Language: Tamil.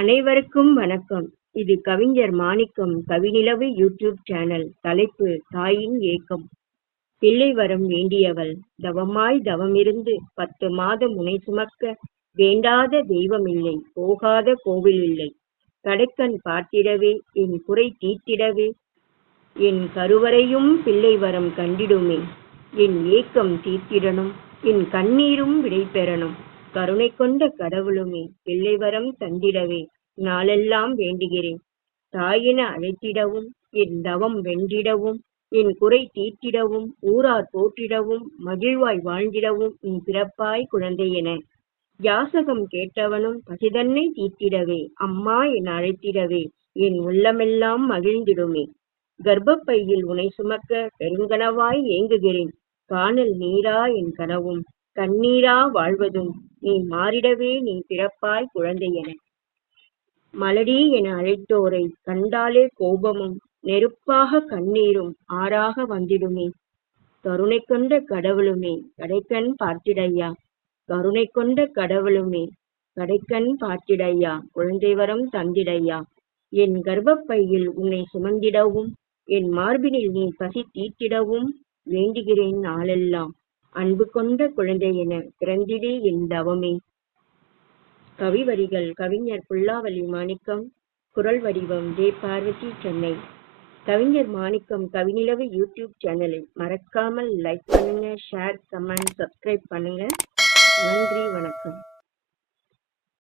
அனைவருக்கும் வணக்கம். இது கவிஞர் மாணிக்கம் கவிநிலவு யூடியூப் சேனல். தலைப்பு தாயின் ஏக்கம். பிள்ளை வரம் வேண்டியவள் தவமாய் தவமிருந்து 10 மாதம் உனை சுமக்க வேண்டாத தெய்வமில்லை, போகாத கோவில் இல்லை. கடைக்கண் பார்த்திடவே என் குறை தீர்த்திடவே என் கருவறையும் பிள்ளை வரம் கண்டிடுமே. என் ஏக்கம் தீர்த்திடணும், என் கண்ணீரும் விடை பெறணும். கருணை கொண்ட கடவுளுமே பிள்ளை வரம் தந்திடவே நாளெல்லாம் வேண்டுகிறேன். தாயென அழைத்திடவும், என் தவம் வென்றிடவும், என் குறை தீர்த்திடவும், ஊரார் போற்றிடவும், மகிழ்வாய் வாழ்ந்திடவும் நீ பிறப்பாய் குழந்தை என. யாசகம் கேட்டவனும் பசிதன்னை தீர்த்திடவே அம்மா என அழைத்திடவே என் உள்ளமெல்லாம் மகிழ்ந்திடுமே. கர்ப்பப்பையில் உனை சுமக்க பெருங்கனவாய் ஏங்குகிறேன். காணல் நீரா என் கனவும், கண்ணீரா வாழ்வதும், நீ மாறிடவே நீ பிறப்பாய் குழந்தை என. மலடி என அழைத்தோரை கண்டாலே கோபமும், நெருப்பாக கண்ணீரும் ஆறாக வந்திடுமே. கருணை கொண்ட கடவுளுமே கடைக்கண் பார்த்திடையா, கருணை கொண்ட கடவுளுமே கடைக்கண் பார்த்திடையா, குழந்தை வரம் தந்திடையா. என் கர்ப்பப்பையில் உன்னை சுமந்திடவும், என் மார்பினில் நீ பசி தீர்த்திடவும் வேண்டுகிறேன் நாளெல்லாம். அன்பு கொண்ட குழந்தை என பிறந்திடு என் தவமே. கவி வரிகள் கவிஞர் புல்லாவலி மாணிக்கம். குரல் வடிவம் ஜே பார்வதி, சென்னை. கவிஞர் மாணிக்கம் கவிநிலவு யூடியூப் சேனலை மறக்காமல் லைக் பண்ணுங்க, ஷேர், கமெண்ட், சப்ஸ்கிரைப் பண்ணுங்க. நன்றி, வணக்கம்.